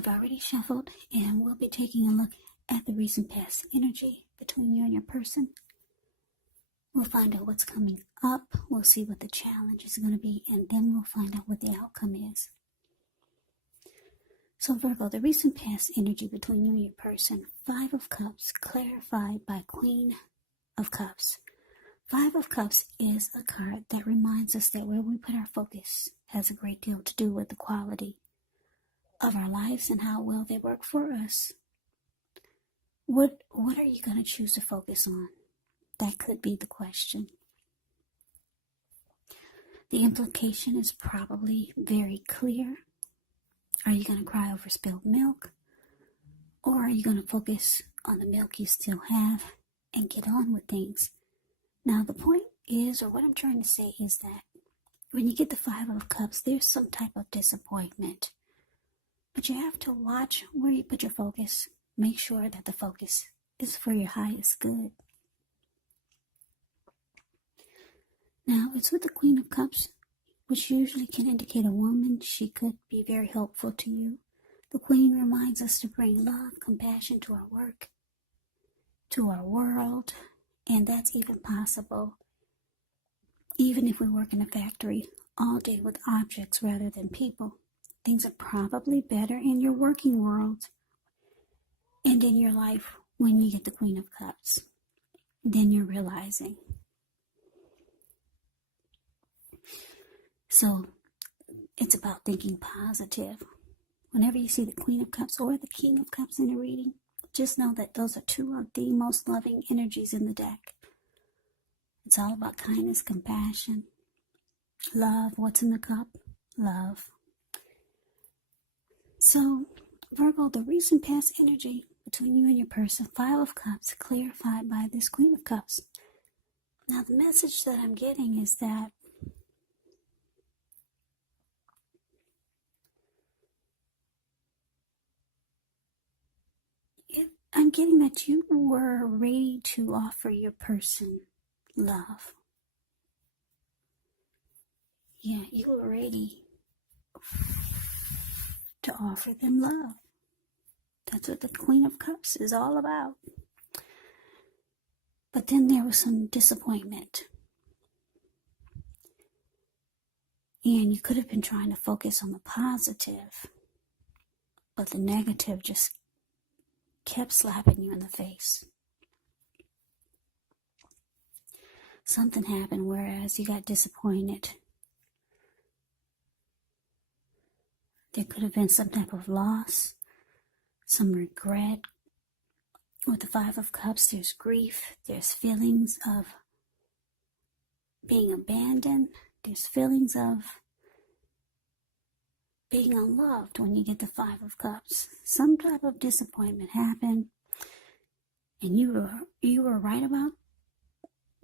I've already shuffled, and we'll be taking a look at the recent past energy between you and your person. We'll find out what's coming up, we'll see what the challenge is going to be, and then we'll find out what the outcome is. So Virgo, the recent past energy between you and your person, 5 of Cups, clarified by Queen of Cups. 5 of Cups is a card that reminds us that where we put our focus has a great deal to do with the quality of our lives and how well they work for us. What are you going to choose to focus on? That could be the question. The implication is probably very clear. Are you going to cry over spilled milk? Or are you going to focus on the milk you still have and get on with things? Now the point is, or what I'm trying to say is that when you get the 5 of Cups, there's some type of disappointment. But you have to watch where you put your focus. Make sure that the focus is for your highest good. Now, it's with the Queen of Cups, which usually can indicate a woman. She could be very helpful to you. The Queen reminds us to bring love, compassion to our work, to our world, and that's even possible even if we work in a factory all day with objects rather than people. Things are probably better in your working world and in your life when you get the Queen of Cups. Then you're realizing. So it's about thinking positive. Whenever you see the Queen of Cups or the King of Cups in a reading, just know that those are 2 of the most loving energies in the deck. It's all about kindness, compassion, love. What's in the cup? Love. So, Virgo, the recent past energy between you and your person, 5 of Cups, clarified by this Queen of Cups. Now, the message that I'm getting is that I'm getting that you were ready to offer your person love. Yeah, you were ready to offer them love. That's what the Queen of Cups is all about. But then there was some disappointment. And you could have been trying to focus on the positive, but the negative just kept slapping you in the face. Something happened whereas you got disappointed. There could have been some type of loss, some regret. With the 5 of Cups, there's grief, there's feelings of being abandoned, there's feelings of being unloved when you get the 5 of Cups. Some type of disappointment happened, and you were right about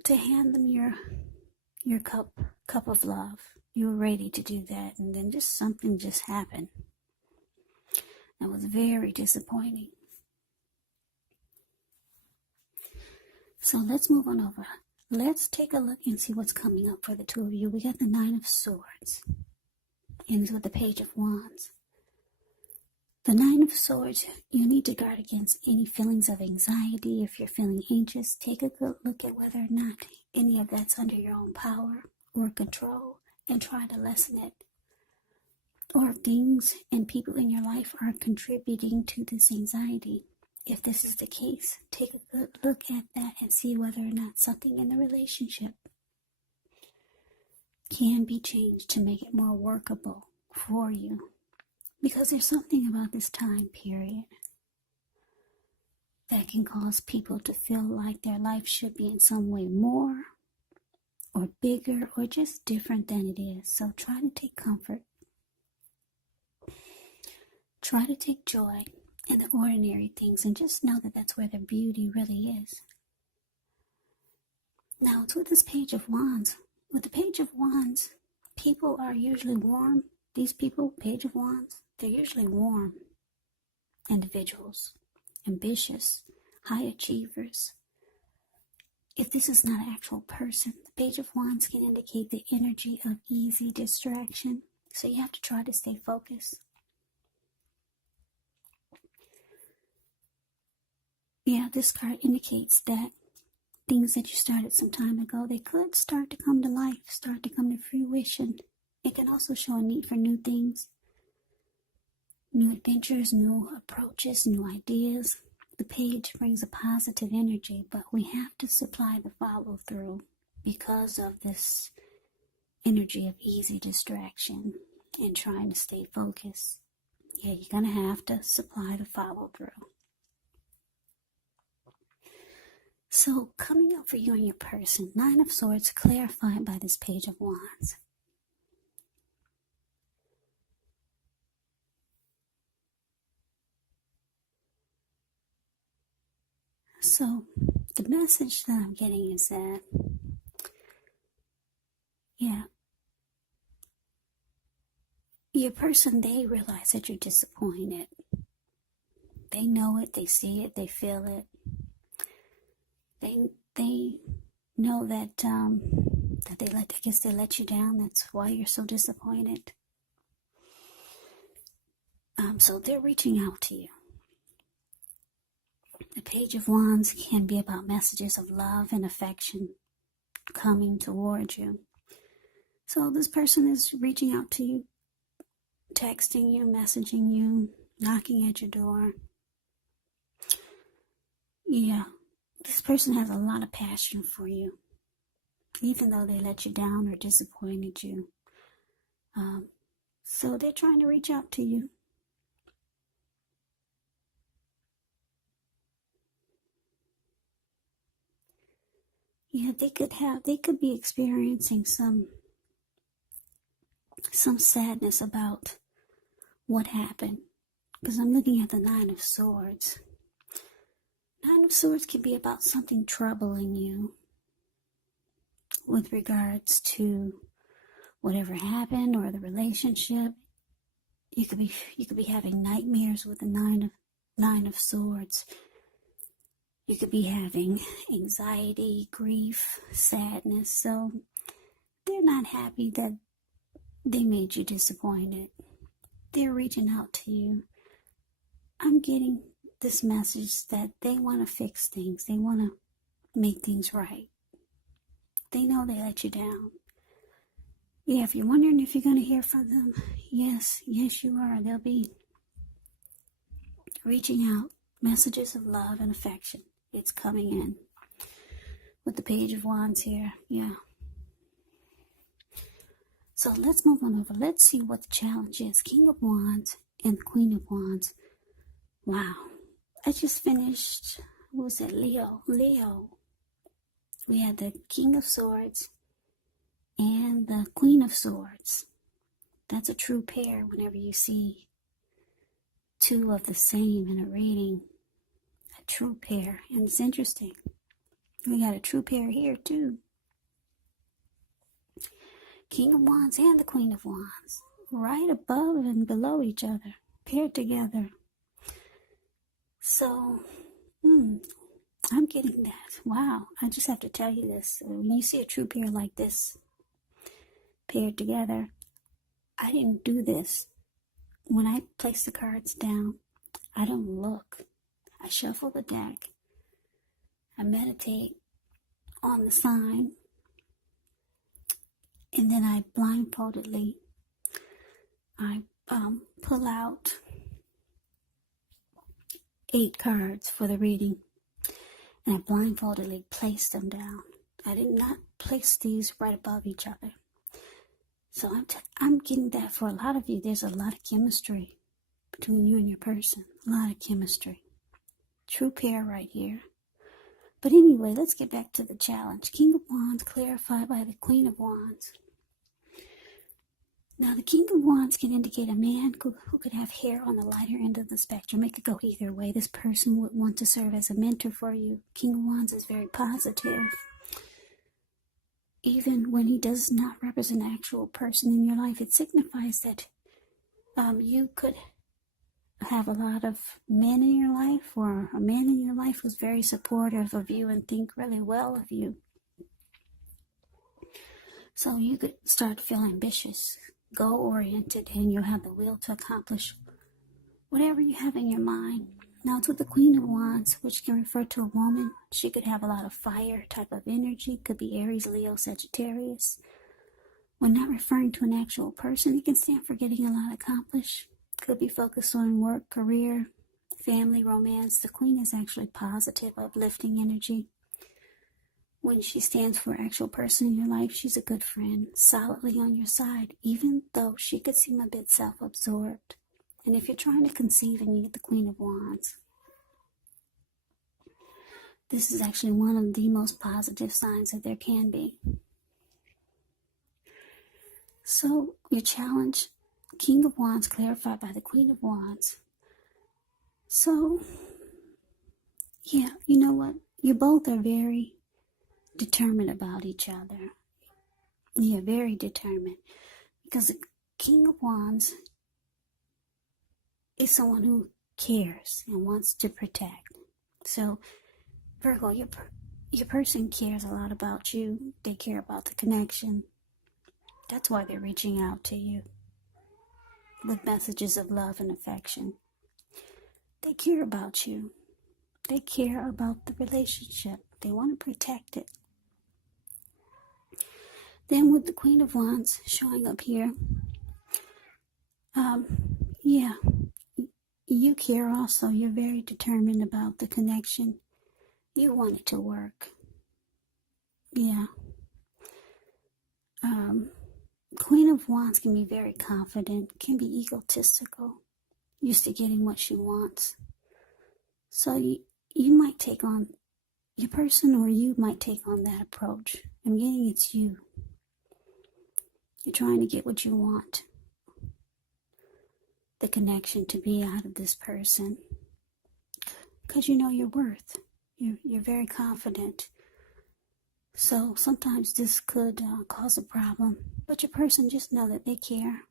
to hand them your cup of love. You were ready to do that, and then something just happened. That was very disappointing. So let's move on over. Let's take a look and see what's coming up for the 2 of you. We got the 9 of Swords. Ends with the Page of Wands. The 9 of Swords, you need to guard against any feelings of anxiety. If you're feeling anxious, take a good look at whether or not any of that's under your own power or control and try to lessen it. Or if things and people in your life are contributing to this anxiety. If this is the case, take a good look at that and see whether or not something in the relationship can be changed to make it more workable for you. Because there's something about this time period that can cause people to feel like their life should be in some way more or bigger or just different than it is. So try to take comfort. Try to take joy in the ordinary things and just know that that's where the beauty really is. Now it's with this Page of Wands. With the Page of Wands, people are usually warm. These people, Page of Wands, they're usually warm individuals, ambitious, high achievers. If this is not an actual person, the Page of Wands can indicate the energy of easy distraction. So you have to try to stay focused. Yeah, this card indicates that things that you started some time ago, they could start to come to life, start to come to fruition. It can also show a need for new things, new adventures, new approaches, new ideas. The page brings a positive energy, but we have to supply the follow through because of this energy of easy distraction and trying to stay focused. Yeah, you're going to have to supply the follow through. So, coming up for you and your person, Nine of Swords clarified by this Page of Wands. So, the message that I'm getting is that, yeah, your person, they realize that you're disappointed. They know it, they see it, they feel it. They know that they let you down. That's why you're so disappointed. So they're reaching out to you. The Page of Wands can be about messages of love and affection coming towards you. So this person is reaching out to you, texting you, messaging you, knocking at your door. Yeah, this person has a lot of passion for you, even though they let you down or disappointed you. So they're trying to reach out to you. Yeah, they could be experiencing some sadness about what happened. Because I'm looking at the Nine of Swords. Nine of Swords can be about something troubling you with regards to whatever happened or the relationship. You could be having nightmares with the Nine of Swords. You could be having anxiety, grief, sadness. So they're not happy that they made you disappointed. They're reaching out to you. I'm getting this message that they want to fix things. They want to make things right. They know they let you down. Yeah, if you're wondering if you're going to hear from them, yes, you are. They'll be reaching out. Messages of love and affection. It's coming in. With the Page of Wands here. Yeah. So let's move on over. Let's see what the challenge is. King of Wands and Queen of Wands. Wow. I just finished, what was it? Leo. We had the King of Swords and the Queen of Swords. That's a true pair whenever you see two of the same in a reading. A true pair. And it's interesting. We got a true pair here too. King of Wands and the Queen of Wands. Right above and below each other. Paired together. So, I'm getting that. Wow. I just have to tell you this. When you see a true pair like this, paired together, I didn't do this. When I place the cards down, I don't look. I shuffle the deck. I meditate on the sign. And then I blindfoldedly, pull out 8 cards for the reading. And I blindfoldedly place them down. I did not place these right above each other. So I'm getting that for a lot of you. There's a lot of chemistry between you and your person. A lot of chemistry. True pair right here. But anyway, let's get back to the challenge. King of Wands clarified by the Queen of Wands. Now, the King of Wands can indicate a man who could have hair on the lighter end of the spectrum. It could go either way. This person would want to serve as a mentor for you. King of Wands is very positive. Even when he does not represent an actual person in your life, it signifies that you could have a lot of men in your life, or a man in your life who's very supportive of you and think really well of you. So you could start to feel ambitious, goal-oriented, and you'll have the will to accomplish whatever you have in your mind. Now it's with the Queen of Wands, which can refer to a woman. She could have a lot of fire type of energy. Could be Aries, Leo, Sagittarius. When not referring to an actual person, it can stand for getting a lot accomplished. Could be focused on work, career, family, romance. The Queen is actually positive, uplifting energy. When she stands for an actual person in your life, she's a good friend, solidly on your side, even though she could seem a bit self-absorbed. And if you're trying to conceive and you get the Queen of Wands, this is actually one of the most positive signs that there can be. So, your challenge, King of Wands clarified by the Queen of Wands. So, yeah, you know what? You both are very determined about each other. Yeah, very determined. Because the King of Wands is someone who cares and wants to protect. So, Virgo, your person cares a lot about you. They care about the connection. That's why they're reaching out to you with messages of love and affection. They care about you. They care about the relationship. They want to protect it. Then with the Queen of Wands showing up here, yeah, you care also. You're very determined about the connection. You want it to work. Yeah. Queen of Wands can be very confident, can be egotistical, used to getting what she wants. So you might take on, your person or you might take on that approach. I'm getting it's you. You're trying to get what you want. The connection to be out of this person. Because you know your worth. You're very confident. So sometimes this could cause a problem. But your person, just know that they care.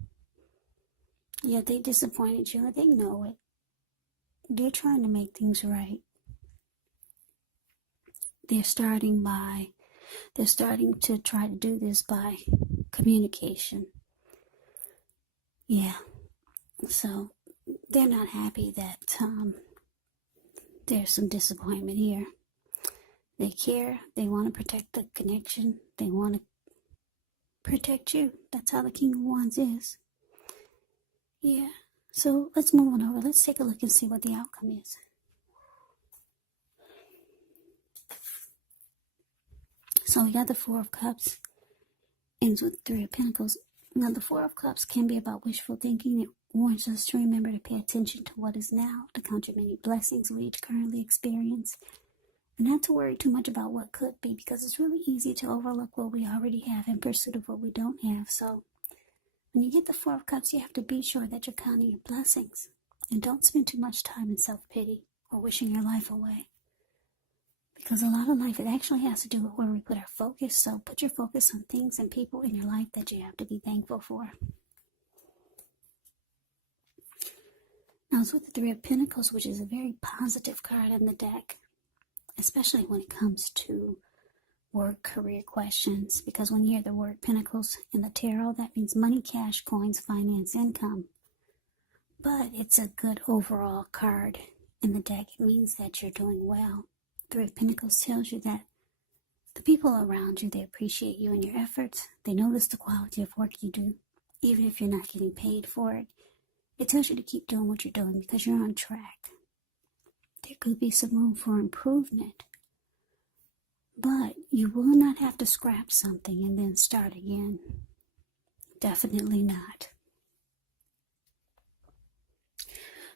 Yeah, they disappointed you. They know it. They're trying to make things right. They're starting to try to do this by communication. Yeah. So they're not happy that there's some disappointment here. They care. They want to protect the connection. They want to protect you. That's how the King of Wands is. Yeah. So let's move on over. Let's take a look and see what the outcome is. So we got the Four of Cups. Ends with Three of Pentacles. Now the Four of Cups can be about wishful thinking. It warns us to remember to pay attention to what is now, to count your many blessings we each currently experience, and not to worry too much about what could be, because it's really easy to overlook what we already have in pursuit of what we don't have. So when you get the Four of Cups, you have to be sure that you're counting your blessings, and don't spend too much time in self-pity or wishing your life away. Because a lot of life, it actually has to do with where we put our focus. So put your focus on things and people in your life that you have to be thankful for. Now it's with the Three of Pentacles, which is a very positive card in the deck, especially when it comes to work, career questions. Because when you hear the word Pentacles in the tarot, that means money, cash, coins, finance, income. But it's a good overall card in the deck. It means that you're doing well. Three of Pentacles tells you that the people around you, they appreciate you and your efforts. They notice the quality of work you do, even if you're not getting paid for it. It tells you to keep doing what you're doing because you're on track. There could be some room for improvement, but you will not have to scrap something and then start again. Definitely not.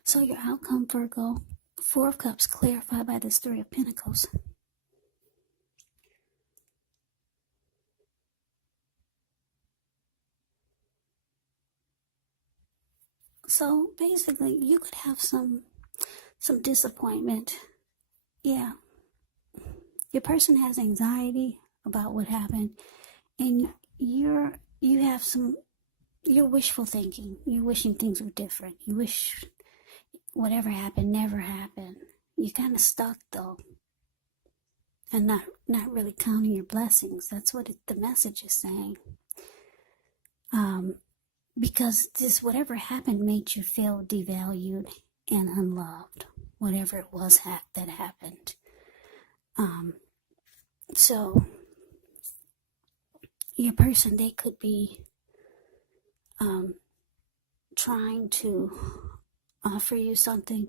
So your outcome, Virgo, Four of Cups clarified by this Three of Pentacles. So basically, you could have some disappointment. Yeah. Your person has anxiety about what happened, and you're wishful thinking. You're wishing things were different. You wish whatever happened never happened. You're kind of stuck though, and not really counting your blessings. That's what the message is saying. Because this whatever happened made you feel devalued and unloved. whatever it was that happened. So your person, they could be trying to offer you something.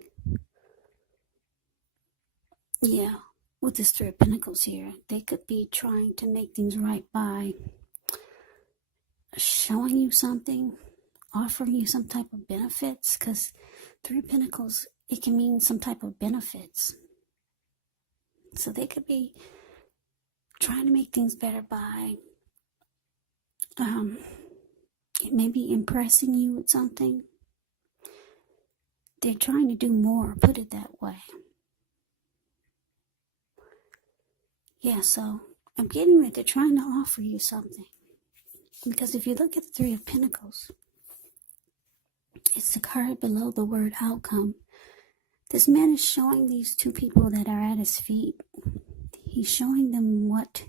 Yeah, with this Three of Pentacles here, they could be trying to make things right by showing you something, offering you some type of benefits, because Three of Pentacles, it can mean some type of benefits. So they could be trying to make things better by maybe impressing you with something. They're trying to do more, put it that way. Yeah, so I'm getting that they're trying to offer you something. Because if you look at the Three of Pentacles, it's the card below the word outcome. This man is showing these two people that are at his feet. He's showing them what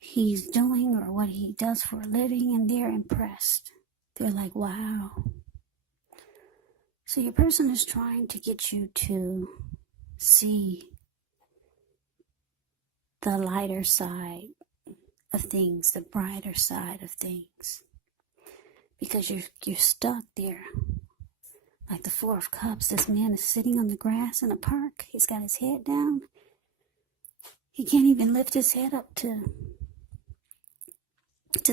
he's doing or what he does for a living, and they're impressed. They're like, wow. So your person is trying to get you to see the lighter side of things, the brighter side of things. Because you're stuck there. Like the Four of Cups, this man is sitting on the grass in a park. He's got his head down. He can't even lift his head up to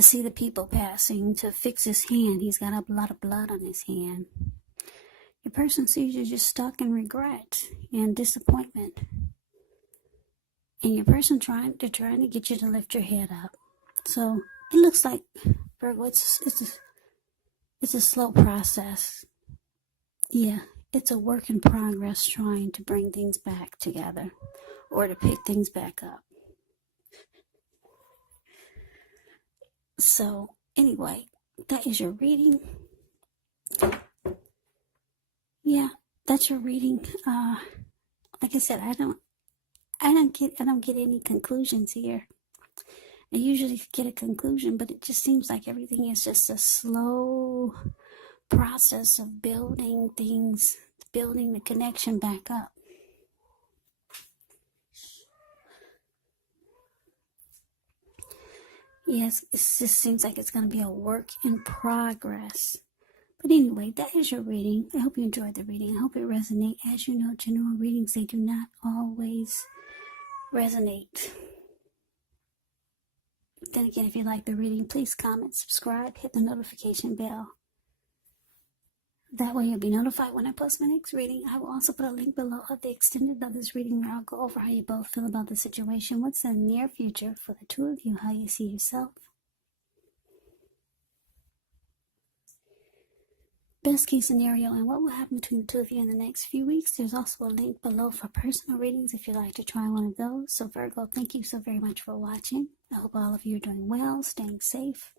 see the people passing, to fix his hand. He's got a lot of blood on his hand. Your person sees you just stuck in regret and disappointment. And your person trying to get you to lift your head up. So it looks like, Virgo, it's a slow process. Yeah, it's a work in progress trying to bring things back together or to pick things back up. So anyway, that is your reading. Yeah, that's your reading. Like I said, I don't get any conclusions here. I usually get a conclusion, but it just seems like everything is just a slow process of building things, building the connection back up. Yes, it just seems like it's going to be a work in progress. But anyway, that is your reading. I hope you enjoyed the reading. I hope it resonates. As you know, general readings, they do not always resonate. Then again, if you like the reading, please comment, subscribe, hit the notification bell. That way you'll be notified when I post my next reading. I will also put a link below of the extended of this reading where I'll go over how you both feel about the situation, what's in the near future for the two of you, how you see yourself. Best case scenario and what will happen between the two of you in the next few weeks. There's also a link below for personal readings if you'd like to try one of those. So Virgo, thank you so very much for watching. I hope all of you are doing well, staying safe.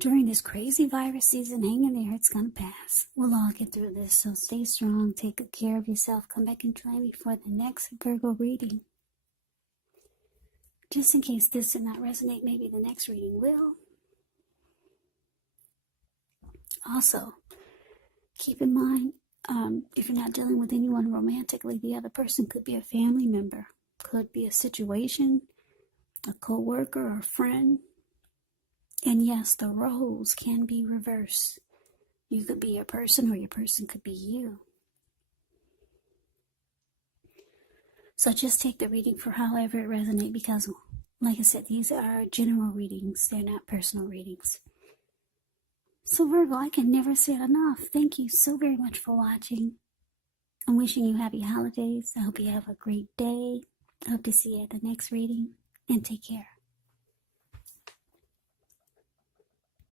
During this crazy virus season, hang in there, it's going to pass. We'll all get through this, so stay strong, take good care of yourself. Come back and join me for the next Virgo reading. Just in case this did not resonate, maybe the next reading will. Also, keep in mind, if you're not dealing with anyone romantically, the other person could be a family member, could be a situation, a co-worker or a friend. And yes, the roles can be reversed. You could be your person or your person could be you. So just take the reading for however it resonates because, like I said, these are general readings. They're not personal readings. So Virgo, I can never say it enough. Thank you so very much for watching. I'm wishing you happy holidays. I hope you have a great day. I hope to see you at the next reading. And take care.